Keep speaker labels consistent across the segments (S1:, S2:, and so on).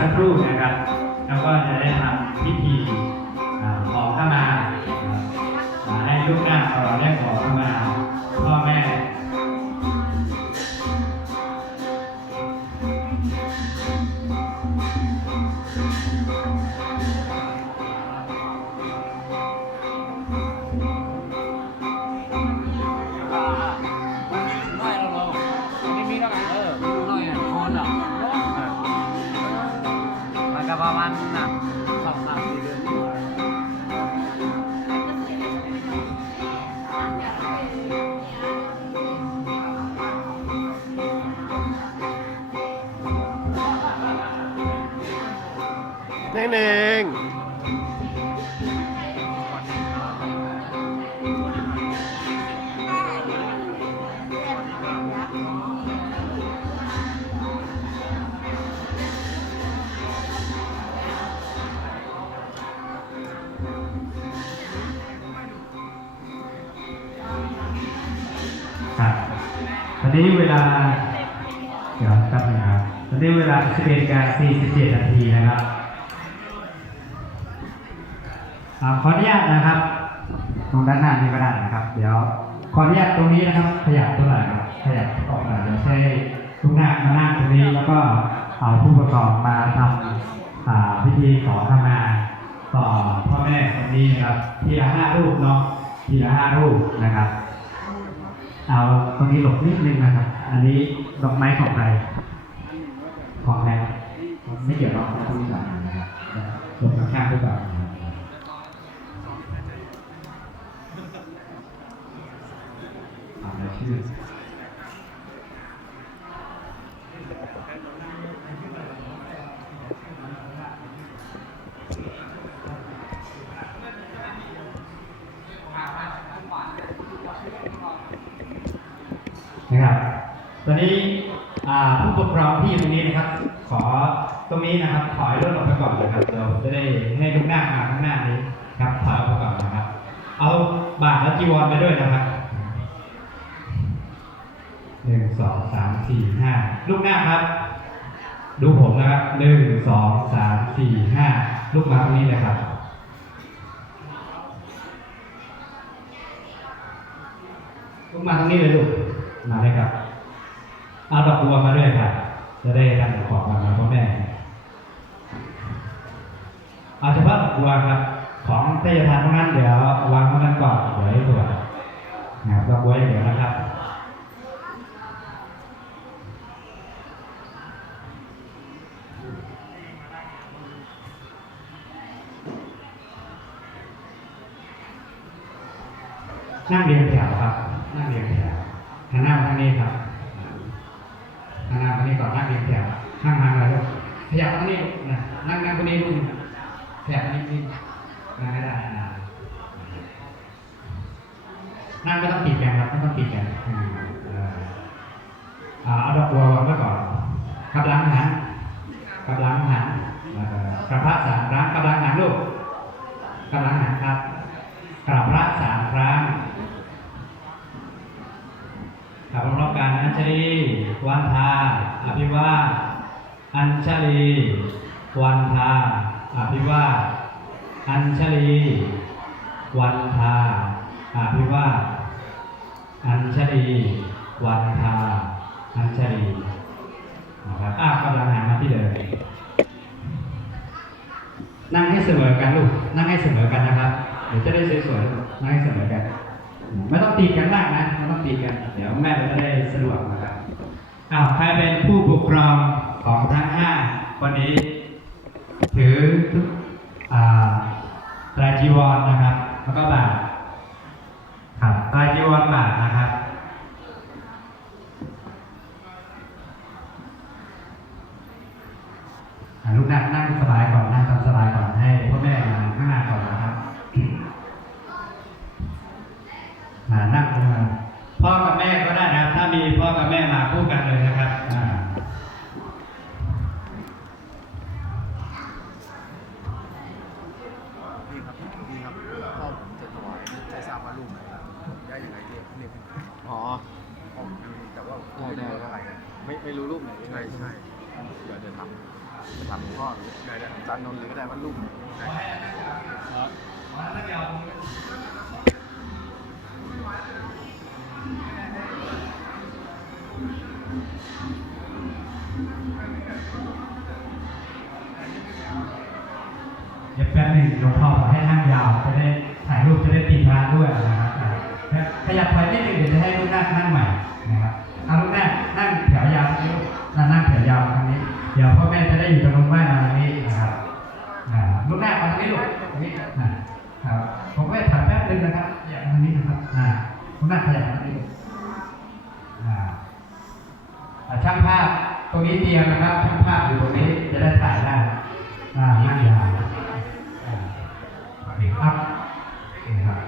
S1: สักครู่นะครับ แล้วก็จะได้ทำ เดี๋
S2: ย
S1: วแป๊บนึงครับ ตอนนี้เวลา11นาฬิกา47นาทีนะครับอขออนุญาตนะครับ ตรงด้านหน้านี้ก็ได้นะครับ เดี๋ยวขออนุญาตตรงนี้นะครับ ขยับตัวหน่อยครับขยับออกหน่อยเดี๋ยวใช้ทุกหน้ามานั่งตรงนี้แล้วก็เอาผู้ประกอบมาทำพิธีขอขมาต่อพ่อแม่คนนี้นะครับ ทีละห้ารูปเนาะทีละห้ารูปนะครับ เอาตรงนี้หลบนิดนึงนะครับ อันนี้ดอกไม้ของใคร ของใครไม่เกี่ยวกับของผู้สานนะครับหลบข้างผู้ก่อนนะครับอ่านชื่อนะครับ ตอนนี้ ผู้ปกครองที่อยู่ตรงนี้นะครับ ขอตรงนี้นะครับถอยรถออกไปก่อนนะครับเราจะได้ให้ทุกหน้ามาข้างหน้านี้ครับถอยออกไปก่อนนะครับ เอาบาทและจีวรไปด้วยนะครับหนึ่งสองสามสี่ห้าลูกหน้าครับ ดูผมนะครับหนึ่งสองสามสี่ห้าลูกมาตรงนี้เลยครับลูกมาตรงนี้เลยลูกมาเลยครับ เอาดอกบัวมาด้วยครับจะได้ทำของมาพ่อแม่เอาเฉพาะดอกบัวครับ ของเทยทานพวกนั้นเดี๋ยววางพวกนั้นก่อนเดี๋ยวให้สวยนะครับดอกบัวอย่างเดี๋ยวนะครับนั่งเรียงแถวครับ นั่งเรียงแถวทางหน้ามาทางนี้ครับ ทางน้ามาทางนี้ก่อนนั่งเรียงแถวข้างทางอะไรลูกขยับทางนี้นะนั่งนั่งคนนี้ลูกขยับนิดนิดนั่งไม่ได้นะนั่งไม่ต้องติดกันครับไม่ต้องติดกันอืมเอ่ออ่าเอาดอกบัววางไว้ก่อนกับหลังหันกับหลังหันกระพระสามครั้งกับหลังหันลูกกับหลังหันครับกราบพระสามครั้งขับรอมๆกันอัญชลี วันทา อภิวาอัญชลี วันทา อภิวาอัญชลี วันทา อภิวาอัญชลี วันทา อัญชลีนะครับอ้าวกำลังหันมาที่เดิมนั่งให้เสมอกันลูก นั่งให้เสมอกันนะครับ เดี๋ยวจะได้สวยๆ นั่งให้เสมอกัน ไม่ต้องตีกันมากนะ ไม่ต้องตีกัน เดี๋ยวแม่จะได้สะดวกนะ อ้าวใครเป็นผู้ปกครองของทั้งห้าวันนี้ ถือทุกอ่าตราจีวรนะครับ แล้วก็บาทครับตราจีวรบาทนะครับ หล
S3: วงพ่อ
S1: ขอให้นั่งยาวจะได้ถ่ายรูปจะได้ตีพระด้วยนะครับขยับถอยนิดหนึงเดี๋ยวจะให้ลูกนั่งนั่งใหม่นะครับเอาลูกนั่งนั่งแถวยาวนี้ลูกนั่งนั่งแถวยาวตรงนี้ เดี๋ยวพ่อแม่จะได้อยู่ตรงนู้นม่มาตรงนี้นะครับลูกนั่งมาตรงนี้ลูกตรงนี้อ่าครับผมก็ถ่ายแป๊บนึงนะครับขยับมางนี้นะครับลูกนั่งขยับมางนี้ช่างภาพตรงนี้เตียมนะครับช่างภาพอยู่ตรงนี้จะได้ถ่ายได้นั่งยาว โอเคครับนี่ครับ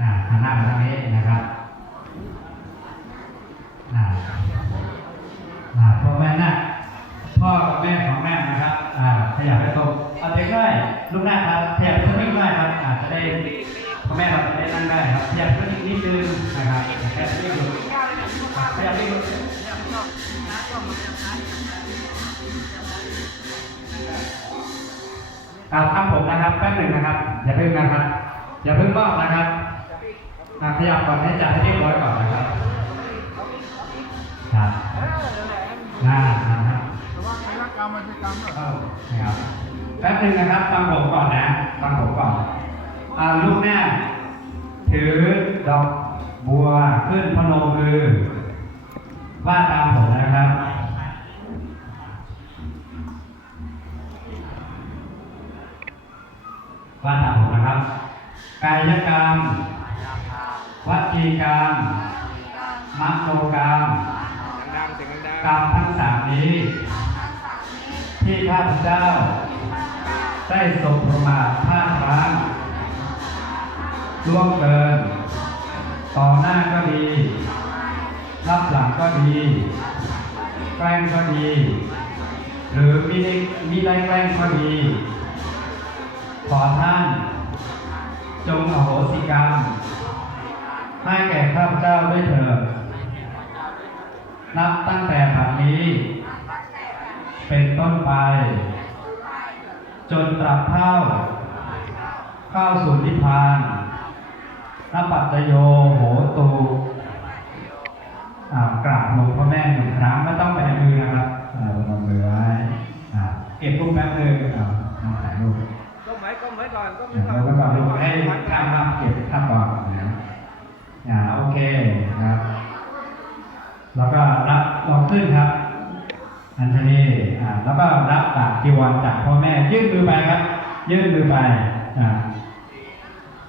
S1: อ่าหันหน้ามาทางนี้นะครับอ่าอ่าพ่อแม่น่ะพ่อกับแม่ของแม่นะครับอ่าขยับไปตรงเอาเด็กได้ลูกหน้าครับขยับไปตรงนี้ได้ครับอาจจะได้พ่อแม่เราจะได้นั่งได้ครับขยับขึ้นอีกนิดนึงนะครับแค่นี้ดูขยับนิดนึง อ่าทำผมนะครับแป๊บหนึ่งนะครับอย่าเพิ่งนะครับอย่าเพิ่งบอกนะครับอ่าขยับก่อนให้จัดให้เรียบร้อยก่อนนะครับครับน่านะครับ
S3: แต่ว่าใครรักกรรมมันจะกรรมเอา
S1: นะครับแป๊บหนึ่งนะครับฟังผมก่อนนะฟังผมก่อนอ่าลูกแม่ถือดอกบัวขึ้นพนมมือว่าดตามผมนะครับ ว่าดตามผมนะครับ กายกรรม วัจีกรรมมโนกรรม
S2: ดังๆเสียงดัง
S1: กรรมทั้งสามนี้ ที่ข้าพเจ้า ได้ทรงประมาทพลาดพลั้งล่วงเกิน ต่อหน้าก็ดี รับหลังก็ดี แกล้งก็ดี หรือมิได้มิได้แกล้งก็ดี ขอท่าน จงอโหสิกรรม ให้แก่ข้าพเจ้าด้วยเถิดนับตั้งแต่บัดนี้ เป็นต้นไป จนตราบเท่า เข้าสู่นิพพานนปัจจโยโหตูอ่ากราบลงพ่อแม่หนึ่งครั้งไม่ต้องแบมือนะครับอ่าลงมือไว้อ่าเก็บรูปแป๊บนึงอ่าน้องถ่ายรูป
S2: ๆก้วก้มไว้อนก้มไว้
S1: อ่า
S2: ก่อน
S1: แล้วก็รูปให้ข้ามภาพเก็บภาพก่อนนะครับอ่าโอเคนะครับ แล้วก็รับลองขึ้นครับ อัญชลีอ่าแล้วก็รับบาตรจีวรจากพ่อแม่ยื่นมือไปครับ ยื่นมือไปอ่า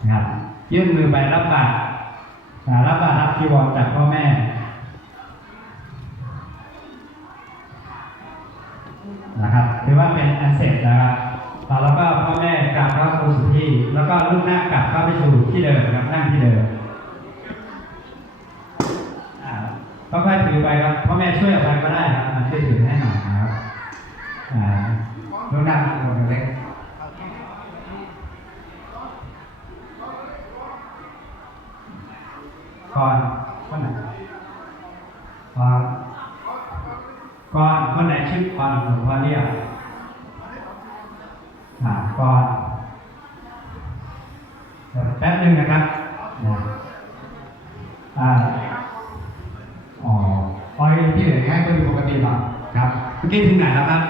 S1: นะครับยื่นมือไปรับบาตรรับบาตรรับจีวรจากพ่อแม่นะครับถือว่าเป็นอันเสร็จนะครับ แล้วก็พ่อแม่กลับเข้าสู่ที่แล้วก็ลูกหน้ากลับเข้าไปสู่ที่เดิมนะครับนั่งที่เดิมอ่าค่อยๆถือไปครับพ่อแม่ช่วยออกไปก็ได้ครับช่วยถือให้หน่อยนครับลูกหน้าคนเล็กก่อนก่อนคนไหนชื่อก่อนหลวงพ่อเรียกอ่าก่อนเดี๋ยวแป๊บนึงนะครับ นะอ่าอ๋อปอยที่เหลือให้ก็ดูปกติหรอครับ เมื่อกี้ถึงไหนแล้วครับ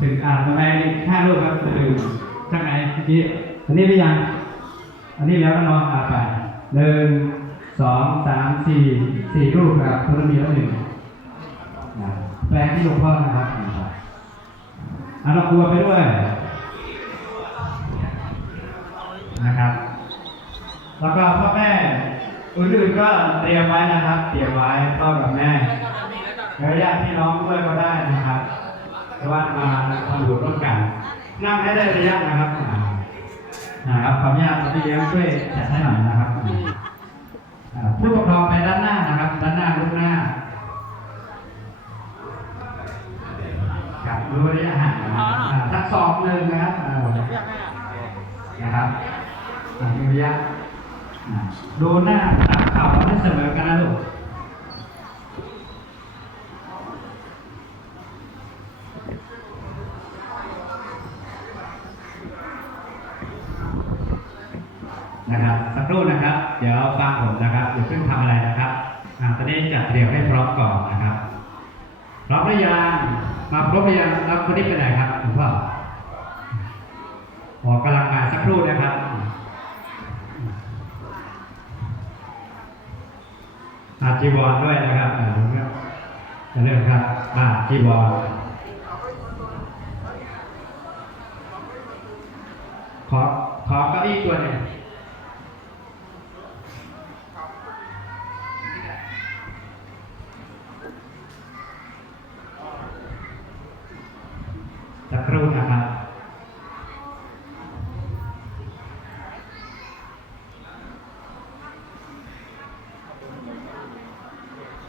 S1: ถึงอ่านตรงไหนห้ารูปครับถึงข้างไหนเมื่อกี้อันนี้หรือยัง อันนี้แล้วก็นอนอ่านไปหนึ่งสองสามสี่สี่รูปครับทุกมีแล้วหนึ่งแปลที่หลวงพ่อนะครับอ่านดอกบัวไปด้วยนะครับ แล้วก็พ่อแม่อื่นๆก็เตรียมไว้นะครับ เตรียมไว้พ่อกับแม่แล้วญาติพี่น้องด้วยก็ได้นะครับแต่ว่ามาทำบุญร่วมกัน นั่งให้ได้ระยะนะครับนะครับขออนุญาตพี่เลี้ยงช่วยจัดให้หน่อยนะครับผู้ปกครองไปด้านหน้านะครับ ด้านหน้าลูกหน้าครับรู้ระยะห่างทักสองหนึ่งนะครับนะครับอ่าดูระยะ ดูหน้าตาขาวให้เสมอกันนะลูกนะครับสักครู่นะครับ เดี๋ยวฟังผมนะครับอย่าเพิ่งทำอะไรนะครับอ่าตอนนี้จัดเรียงให้พร้อมก่อนนะครับพร้อมหรือยังมาพร้อมหรือยังแล้วคนนี้ไปไหนครับหลวงพ่อออกกำลังกายสักครู่นะครับ อาจีวรด้วยนะครับอ่าเรื่องเรื่องครับอาจีวรขอขอเก้าอี้ตัวหนึ่งสักครู่นะครับ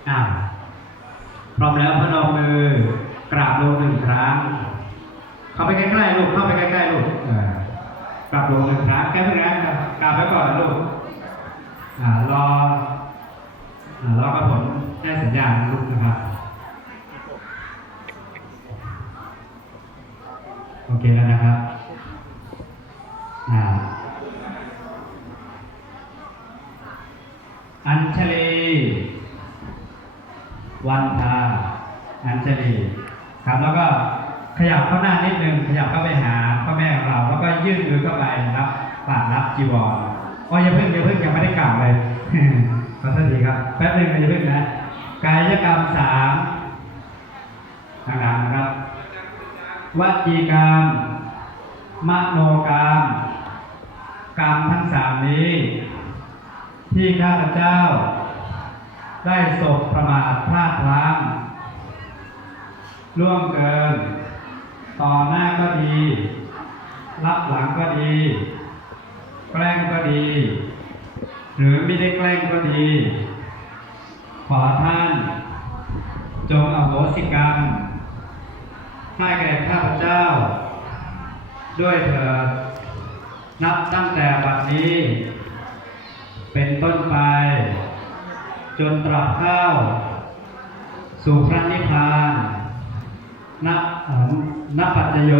S1: อ่าพร้อมแล้วพนมมือกราบลงหนึ่งครั้ง เข้าไปใกล้ๆลูก เข้าไปใกล้ๆลูกเออ กราบลงหนึ่งครั้งแค่เท่านั้นครับกราบไปก่อนนะลูกรอรอกระผลได้สัญญาณลูกนะครับ โอเคแล้วนะครับอ่าอัญชลีวันทาอัญชลีครับแล้วก็ ขยับเข้าหน้านิดนึงขยับเข้าไปหาพ่อแม่ของเรา แล้วก็ยื่นมือเข้าไปรับปากรับจีวรอ๋ออย่าเพิ่งอย่าเพิ่งยังไม่ได้กล่าวเลยขอโทษทีครับแป๊บนึงอย่าเพิ่งนะกายกรรมสามต่างๆนะครับวจีกรรมมโนกรรมกรรมทั้งสามนี้ ที่ข้าพเจ้า ได้ศพประมาทพลาดพลั้งล่วงเกิน ต่อหน้าก็ดี รับหลังก็ดี แกล้งก็ดี หรือไม่ได้แกล้งก็ดี ขอท่าน จงอโหสิกรรมให้แก่ข้าพเจ้า ด้วยเถิดนับตั้งแต่บัดนี้ เป็นต้นไป จนตราบเข้าสู่พระนิพพานนัน นปัจจโย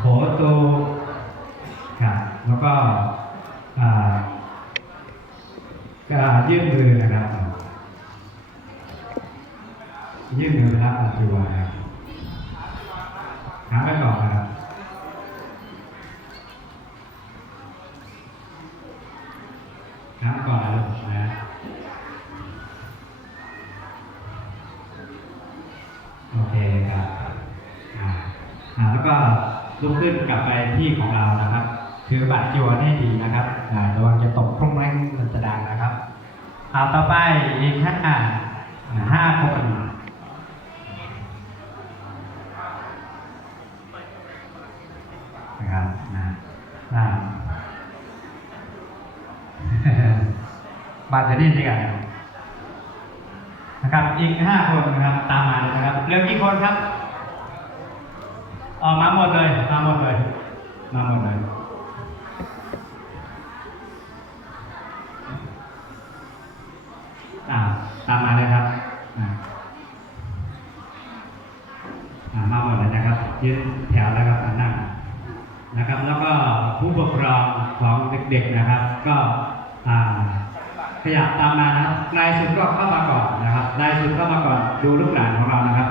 S1: โหตูครับแล้วก็อ่าก็ยื่นมือนะครับยื่นมือรับอาชีวะครับหาไว้ก่อนนะครับ ครั้งก่อนนะนะโอเคครับอ่าอ่าแล้วก็ ลุกขึ้นกลับไปที่ของเรานะครับ คือบัตรจีวรให้ดีนะครับระวังจะตกพรุ่งแรงมันจะดังนะครับเอาต่อไปอีกห้าห้าคนนะครับนะอ่าบาจะนี่ด้วยกันนะครับอีกห้าคนนะครับ ตามมาเลยนะครับเหลือกี่คนครับ ออกมาหมดเลย มาหมดเลย มาหมดเลย อ่า ตามมาเลยครับ อ่าอ่ามาหมดเลยนะครับ ยืนแถวแล้วครับนั่งนะครับ แล้วก็ผู้ปกครองของเด็กๆนะครับ ก็อ่าขยับตามมานะครับนายสุดก็เข้ามาก่อนนะครับ นายสุดเข้ามาก่อน ดูลูกหลานของเรานะครับ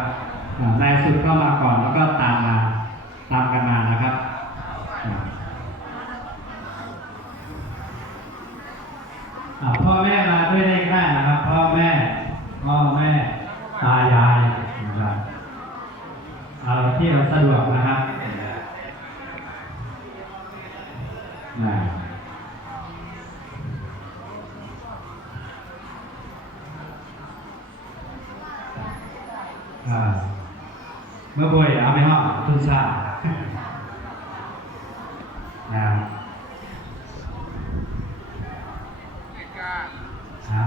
S1: นายสุดเข้ามาก่อนแล้วก็ตามมา พ่อแม่ตายายนะครับเอาที่เราสะดวกนะครับนะอ่เมื่อบ่อยเอาไปห้องทุนชานะฮะ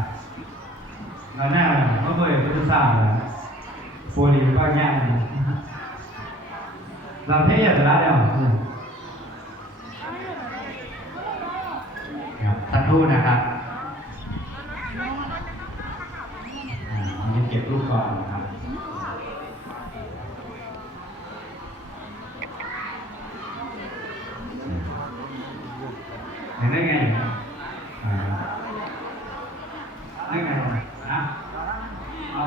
S1: เราหน้าเมื่อบ่อยทุนชาเลยปูรีก็ย่างเราเทียบล้วเดียวครับสักครู่นะครับอ่าอันนี้เก็บรูปก่อนนะครับเห็นได้ไงอ่าได้ไงนะเอา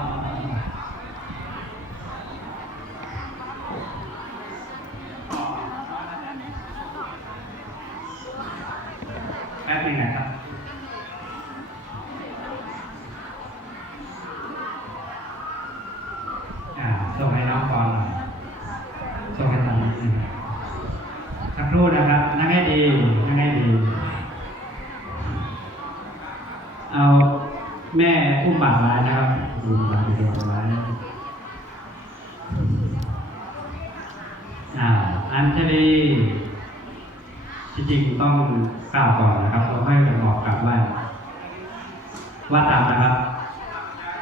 S1: แป๊บนึงนะครับส่งให้น้องก่อนส่งให้ทางนี้สักครู่นะครับ นั่งให้ดี นั่งให้ดี เอาแม่อุ้มบาตรไว้นะครับดูบาตรดูไว้อ่า อัญชลีจริงๆต้องกล่าวก่อนนะครับเราให้กันบอกกลับว่า ว่าตามนะครับ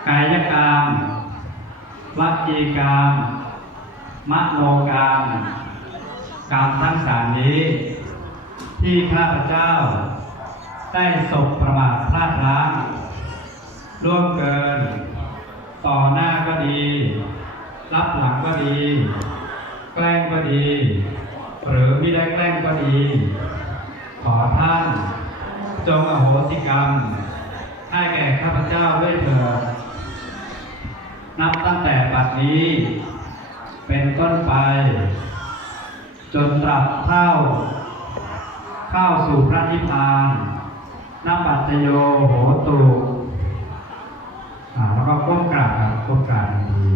S1: กายกรรมวจีกรรมมโนกรรมกรรมทั้งสามนี้ ที่ข้าพเจ้า ได้สบประมาทพลาดพลั้งร่วมเกิน ต่อหน้าก็ดี รับหลังก็ดี แกล้งก็ดี หรือไม่ได้แกล้งก็ดี ขอท่าน จงอโหสิกรรม ให้แก่ข้าพเจ้าด้วยเถิดนับตั้งแต่บัดนี้ เป็นต้นไป จนตรัสเข้าเข้าสู่พระนิพพานนับปัจโยโหตุแล้วก็ก้มกราบครับก้มกราบดี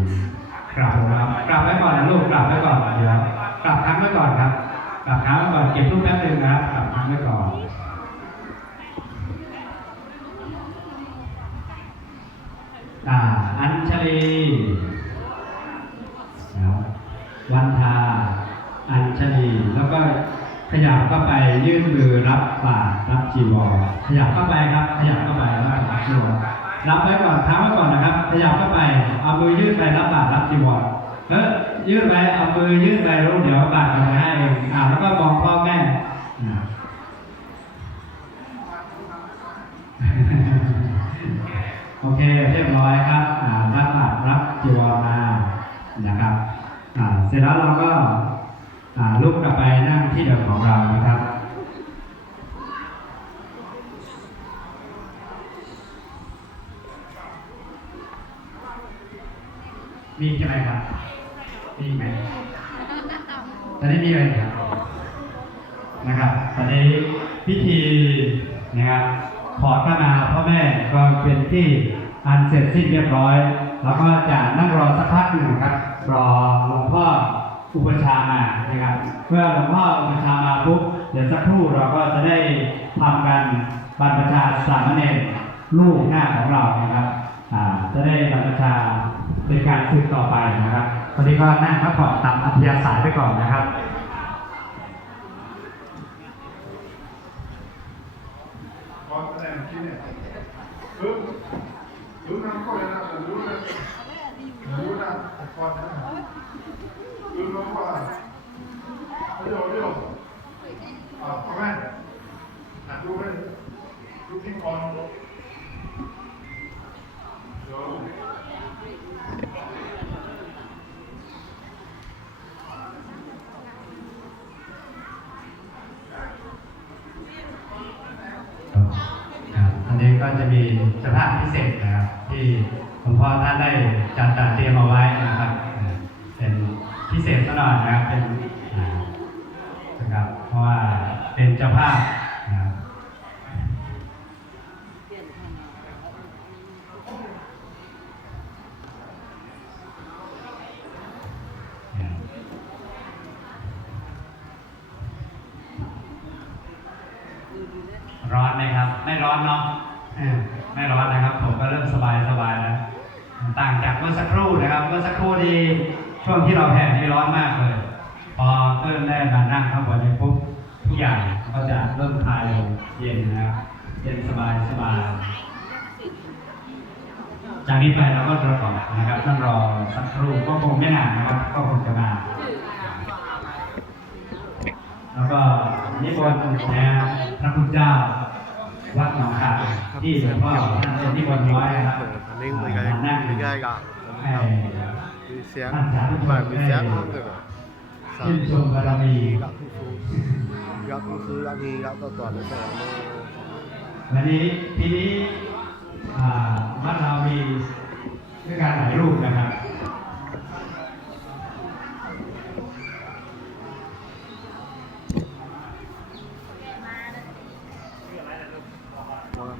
S1: กราบนะครับกราบไว้ก่อนนะลูกกราบไว้ก่อนเดี๋ยวกราบครั้งไว้ก่อนครับกราบครั้งไว้ก่อนเก็บรูปแป๊บนึงนะครับกราบครั้งไว้ก่อน อ่า อัญชลีวันทา อัญชลีแล้วก็ขยับเข้าไปยื่นมือรับบาตรรับจีวรขยับเข้าไปครับ ขยับเข้าไปแล้วรับจีวรรับไว้ก่อนท้าไว้ก่อนนะครับ ขยับเข้าไป เอามือยื่นไปรับบาตรรับจีวรเออยื่นไปเอามือยื่นไปแล้เดี๋ยวบาตรเอาไปให้เองอ่าแล้วก็มองพ่อแม่ โอเคเรียบร้อยครับอ่ารับบาตรรับจีวรมานะครับอ่าเสร็จแล้วเราก็อ่าลุกกลับไปนั่งที่เดิมของเรานะครับมีใช่ไหมครับ มีไหมตอนนี้มีอะไรครับ นะครับ ตอนนี้พิธีนะครับ ขอขมาพ่อแม่ก็เป็นที่อันเสร็จสิ้นเรียบร้อย แล้วก็จะนั่งรอสักพักหนึ่งครับรอหลวงพ่ออุปชามานะครับเมื่อหลวงพ่ออุปชามาปุ๊บเดี๋ยวสักครู่เราก็จะได้ทำการบรรพชาสามเณรลูกหน้าของเรานะครับจะได้บรรพชาเป็นการสืบต่อไปนะครับตอนนี้ก็นั่งพักผ่อนตามอัธยาศัยไปก่อนนะครับ
S3: พ อแสดงที่เนี่ยปึ๊บรู้นะก็เลยนะรู้นะรู้นะพอนะรู้นะว่าเดี๋ยวเดี๋ยวอ่าพ่อแม่อะรู้ไหมรู้ที่ก่อนเดี๋ยว
S1: ครับอันนี้ก็จะมีสภา พิเศษนะครับที่หลวงพ่อท่านได้จัดจัดเตรียมเอาไว้นะครับ เป็นพิเศษซะหน่อยนะครับเป็นนะครับ เพราะว่าเป็นเจ้าภาพนะครับร้อนไหมครับ ไม่ร้อนเนาะ ไม่ร้อนนะครับ ผมก็เริ่มสบายสบายแล้วต่างจากเมื่อสักครู่นะครับ เมื่อสักครู่ที่ช่วงที่เราแผ่นี่ร้อนมากเลย พอเริ่มได้มานั่งข้างบนนี้ปุ๊บทุกอย่างก็จะเริ่มคลายลงเย็นนะครับเย็นสบายสบายจากนี้ไปเราก็รอก่อนนะครับต้องรอสักครู่ก็คงไม่นานนะครับ ก็คงจะมาแล้วก็นิมนต์นะพระพุทธเจ้า วัดหนองขาที่หลวงพ่อท่านที่บนน้อยนะครับ
S3: นั่งนี้มื
S1: อไง
S3: มือไง
S1: ก็
S3: มี
S1: เสียงแบบมี
S3: เสี
S1: ย
S3: งนั่เลย
S1: ชื่นชมบารมี
S3: รั
S4: บผู้สูงรับผู้สูงอันนี้รับ
S1: ตัวต่อเลยรับวันนี้ทีนี้วัดเรามีเรื่องการถ่ายรูปนะครับ